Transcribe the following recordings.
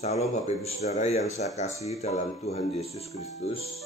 Salam Bapak Ibu Saudara yang saya kasihi dalam Tuhan Yesus Kristus.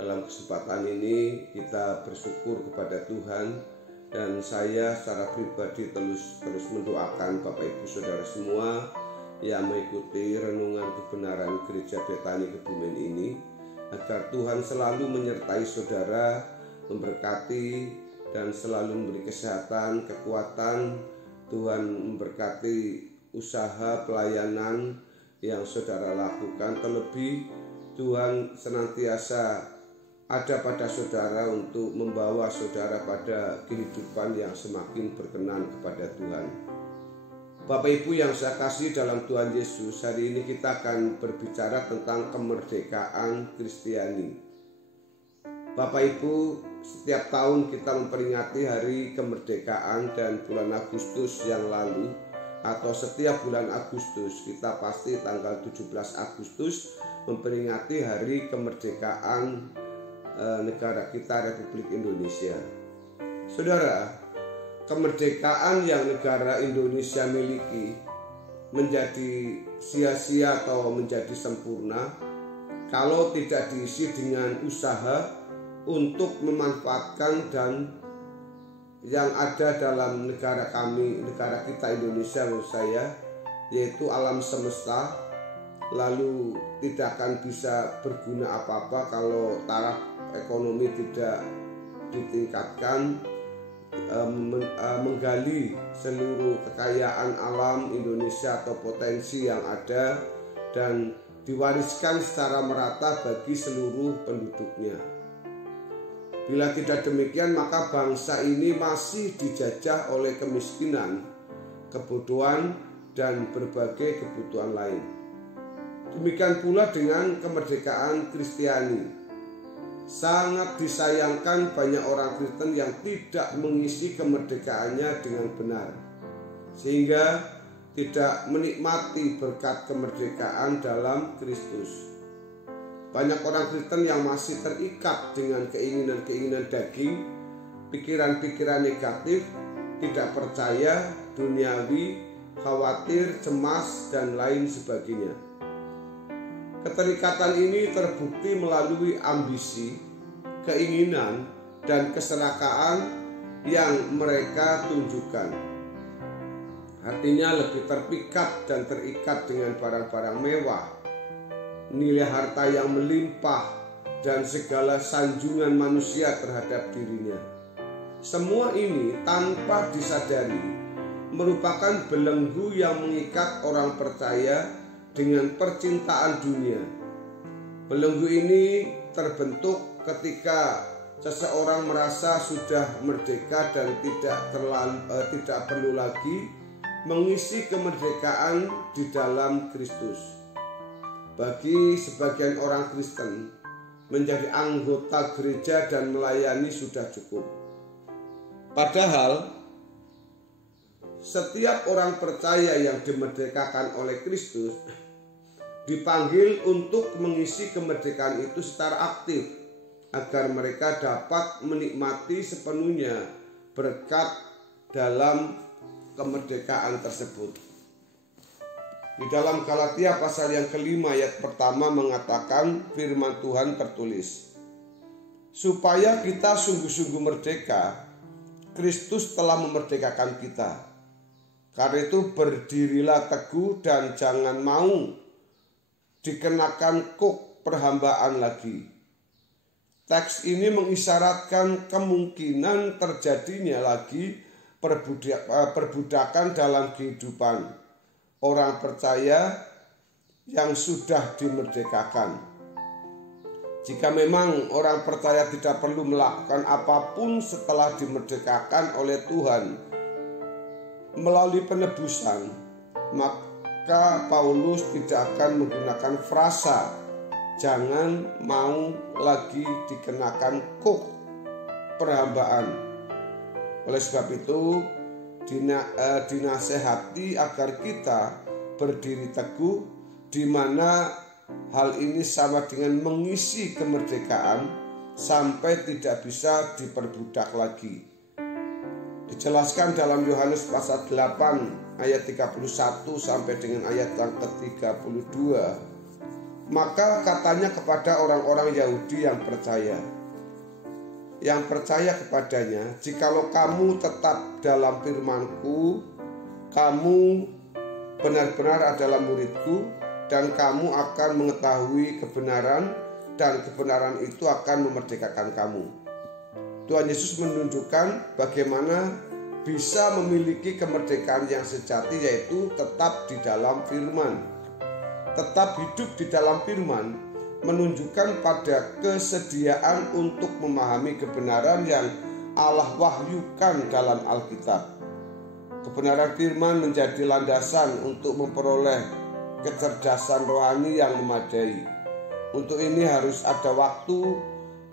Dalam kesempatan ini kita bersyukur kepada Tuhan, dan saya secara pribadi terus mendoakan Bapak Ibu Saudara semua yang mengikuti renungan kebenaran Gereja Betani Kebumen ini, agar Tuhan selalu menyertai saudara, memberkati dan selalu memberi kesehatan, kekuatan. Tuhan memberkati usaha pelayanan yang saudara lakukan. Terlebih Tuhan senantiasa ada pada saudara untuk membawa saudara pada kehidupan yang semakin berkenan kepada Tuhan. Bapak Ibu yang saya kasih dalam Tuhan Yesus, hari ini kita akan berbicara tentang kemerdekaan Kristiani. Bapak Ibu, setiap tahun kita memperingati hari kemerdekaan, dan bulan Agustus yang lalu atau setiap bulan Agustus kita pasti tanggal 17 Agustus memperingati hari kemerdekaan negara kita, Republik Indonesia. Saudara, kemerdekaan yang negara Indonesia miliki menjadi sia-sia atau menjadi sempurna kalau tidak diisi dengan usaha untuk memanfaatkan dan yang ada dalam negara kami, negara kita Indonesia menurut saya, yaitu alam semesta. Lalu tidak akan bisa berguna apa-apa kalau taraf ekonomi tidak ditingkatkan, menggali seluruh kekayaan alam Indonesia atau potensi yang ada dan diwariskan secara merata bagi seluruh penduduknya. Bila tidak demikian, maka bangsa ini masih dijajah oleh kemiskinan, kebodohan, dan berbagai kebutuhan lain. Demikian pula dengan kemerdekaan Kristiani. Sangat disayangkan banyak orang Kristen yang tidak mengisi kemerdekaannya dengan benar, sehingga tidak menikmati berkat kemerdekaan dalam Kristus. Banyak orang Kristen yang masih terikat dengan keinginan-keinginan daging, pikiran-pikiran negatif, tidak percaya, duniawi, khawatir, cemas, dan lain sebagainya. Keterikatan ini terbukti melalui ambisi, keinginan, dan keserakaan yang mereka tunjukkan. Artinya lebih terpikat dan terikat dengan barang-barang mewah, nilai harta yang melimpah, dan segala sanjungan manusia terhadap dirinya. Semua ini tanpa disadari merupakan belenggu yang mengikat orang percaya dengan percintaan dunia. Belenggu ini terbentuk ketika seseorang merasa sudah merdeka dan tidak perlu lagi mengisi kemerdekaan di dalam Kristus. Bagi sebagian orang Kristen, menjadi anggota gereja dan melayani sudah cukup. Padahal setiap orang percaya yang dimerdekakan oleh Kristus dipanggil untuk mengisi kemerdekaan itu secara aktif, agar mereka dapat menikmati sepenuhnya berkat dalam kemerdekaan tersebut. Di dalam Galatia pasal yang kelima ayat pertama mengatakan, firman Tuhan tertulis, supaya kita sungguh-sungguh merdeka, Kristus telah memerdekakan kita. Karena itu berdirilah teguh dan jangan mau dikenakan kuk perhambaan lagi. Teks ini mengisyaratkan kemungkinan terjadinya lagi perbudakan dalam kehidupan orang percaya yang sudah dimerdekakan. Jika memang orang percaya tidak perlu melakukan apapun setelah dimerdekakan oleh Tuhan melalui penebusan, maka Paulus tidak akan menggunakan frasa jangan mau lagi dikenakan kuk perhambaan. Oleh sebab itu dinasehati agar kita berdiri teguh, di mana hal ini sama dengan mengisi kemerdekaan sampai tidak bisa diperbudak lagi. Dijelaskan dalam Yohanes pasal 8 ayat 31 sampai dengan ayat yang ke-32. Maka katanya kepada orang-orang Yahudi yang percaya kepadanya, jikalau kamu tetap dalam firman-Ku, kamu benar-benar adalah murid-Ku, dan kamu akan mengetahui kebenaran, dan kebenaran itu akan memerdekakan kamu. Tuhan Yesus menunjukkan bagaimana bisa memiliki kemerdekaan yang sejati, yaitu tetap di dalam firman. Tetap hidup di dalam firman menunjukkan pada kesediaan untuk memahami kebenaran yang Allah wahyukan dalam Alkitab. Kebenaran firman menjadi landasan untuk memperoleh kecerdasan rohani yang memadai. Untuk ini harus ada waktu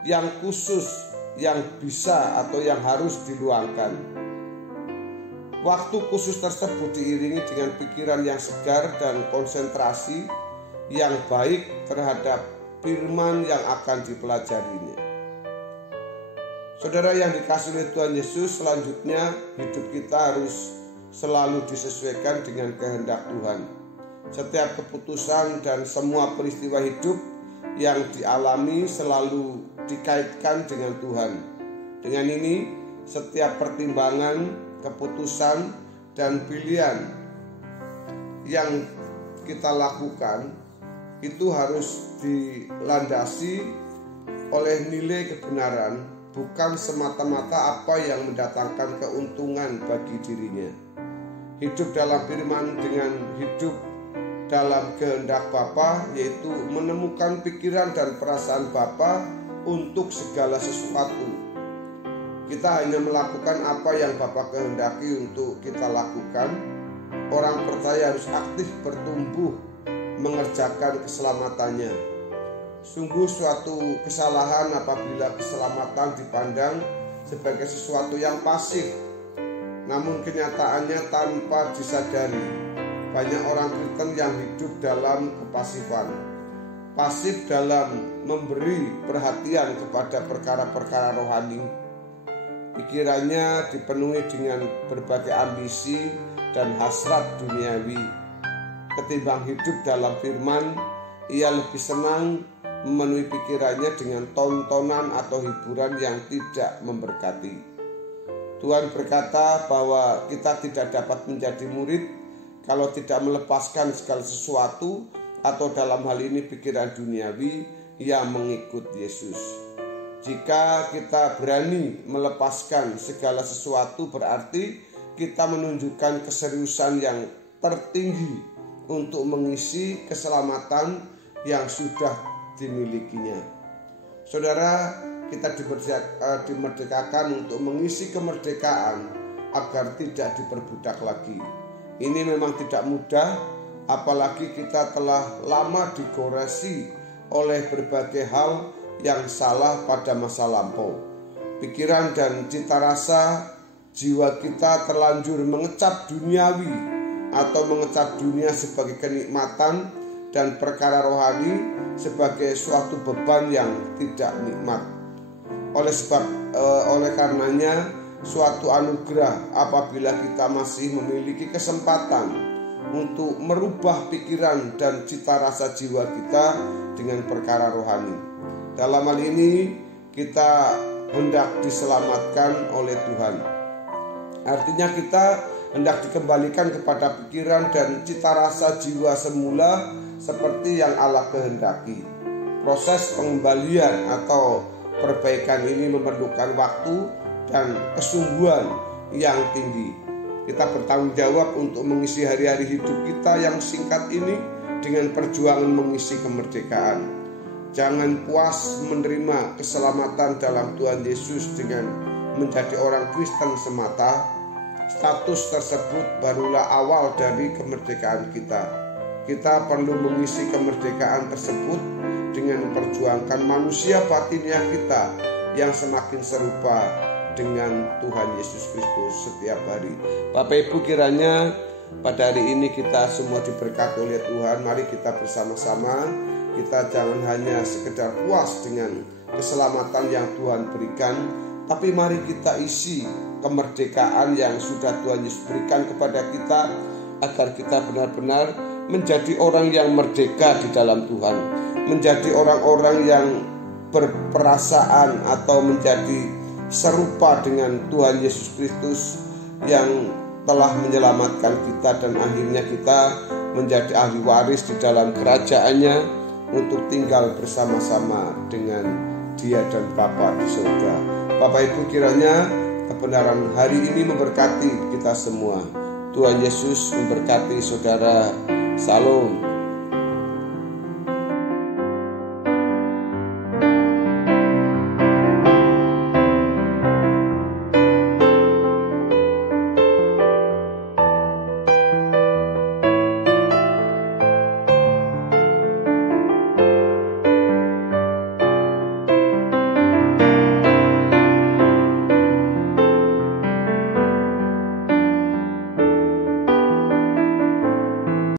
yang khusus yang bisa atau yang harus diluangkan. Waktu khusus tersebut diiringi dengan pikiran yang segar dan konsentrasi yang baik terhadap firman yang akan dipelajarinya. Saudara yang dikasihi oleh Tuhan Yesus, selanjutnya hidup kita harus selalu disesuaikan dengan kehendak Tuhan. Setiap keputusan dan semua peristiwa hidup yang dialami selalu dikaitkan dengan Tuhan. Dengan ini, setiap pertimbangan, keputusan, dan pilihan yang kita lakukan itu harus dilandasi oleh nilai kebenaran, bukan semata-mata apa yang mendatangkan keuntungan bagi dirinya. Hidup dalam firman dengan hidup dalam kehendak Bapa, yaitu menemukan pikiran dan perasaan Bapa untuk segala sesuatu. Kita hanya melakukan apa yang Bapa kehendaki untuk kita lakukan. Orang percaya harus aktif bertumbuh mengerjakan keselamatannya. Sungguh suatu kesalahan apabila keselamatan dipandang sebagai sesuatu yang pasif, namun kenyataannya tanpa disadari. Banyak orang Kristen yang hidup dalam kepasifan, pasif dalam memberi perhatian kepada perkara-perkara rohani. Pikirannya dipenuhi dengan berbagai ambisi dan hasrat duniawi. Ketimbang hidup dalam firman, ia lebih senang memenuhi pikirannya dengan tontonan atau hiburan yang tidak memberkati. Tuhan berkata bahwa kita tidak dapat menjadi murid kalau tidak melepaskan segala sesuatu, atau dalam hal ini pikiran duniawi, yang mengikut Yesus. Jika kita berani melepaskan segala sesuatu, berarti kita menunjukkan keseriusan yang tertinggi untuk mengisi keselamatan yang sudah dimilikinya. Saudara, kita dimerdekakan untuk mengisi kemerdekaan agar tidak diperbudak lagi. Ini memang tidak mudah, apalagi kita telah lama digoresi oleh berbagai hal yang salah pada masa lampau. Pikiran dan cita rasa jiwa kita terlanjur mengecap duniawi atau mengecap dunia sebagai kenikmatan dan perkara rohani sebagai suatu beban yang tidak nikmat. Oleh karenanya suatu anugerah apabila kita masih memiliki kesempatan untuk merubah pikiran dan cita rasa jiwa kita dengan perkara rohani. Dalam hal ini kita hendak diselamatkan oleh Tuhan. Artinya kita hendak dikembalikan kepada pikiran dan cita rasa jiwa semula seperti yang Allah kehendaki. Proses pengembalian atau perbaikan ini memerlukan waktu dan kesungguhan yang tinggi. Kita bertanggung jawab untuk mengisi hari-hari hidup kita yang singkat ini dengan perjuangan mengisi kemerdekaan. Jangan puas menerima keselamatan dalam Tuhan Yesus dengan menjadi orang Kristen semata. Status tersebut barulah awal dari kemerdekaan kita. Kita perlu mengisi kemerdekaan tersebut dengan memperjuangkan manusia batiniah kita yang semakin serupa dengan Tuhan Yesus Kristus setiap hari. Bapak Ibu, kiranya pada hari ini kita semua diberkati oleh Tuhan. Mari kita bersama-sama, kita jangan hanya sekedar puas dengan keselamatan yang Tuhan berikan, tapi mari kita isi kemerdekaan yang sudah Tuhan Yesus berikan kepada kita agar kita benar-benar menjadi orang yang merdeka di dalam Tuhan, menjadi orang-orang yang berperasaan atau menjadi serupa dengan Tuhan Yesus Kristus yang telah menyelamatkan kita, dan akhirnya kita menjadi ahli waris di dalam kerajaannya untuk tinggal bersama-sama dengan Dia dan Bapa di surga. Bapak Ibu, kiranya kebenaran hari ini memberkati kita semua. Tuhan Yesus memberkati saudara. Salam.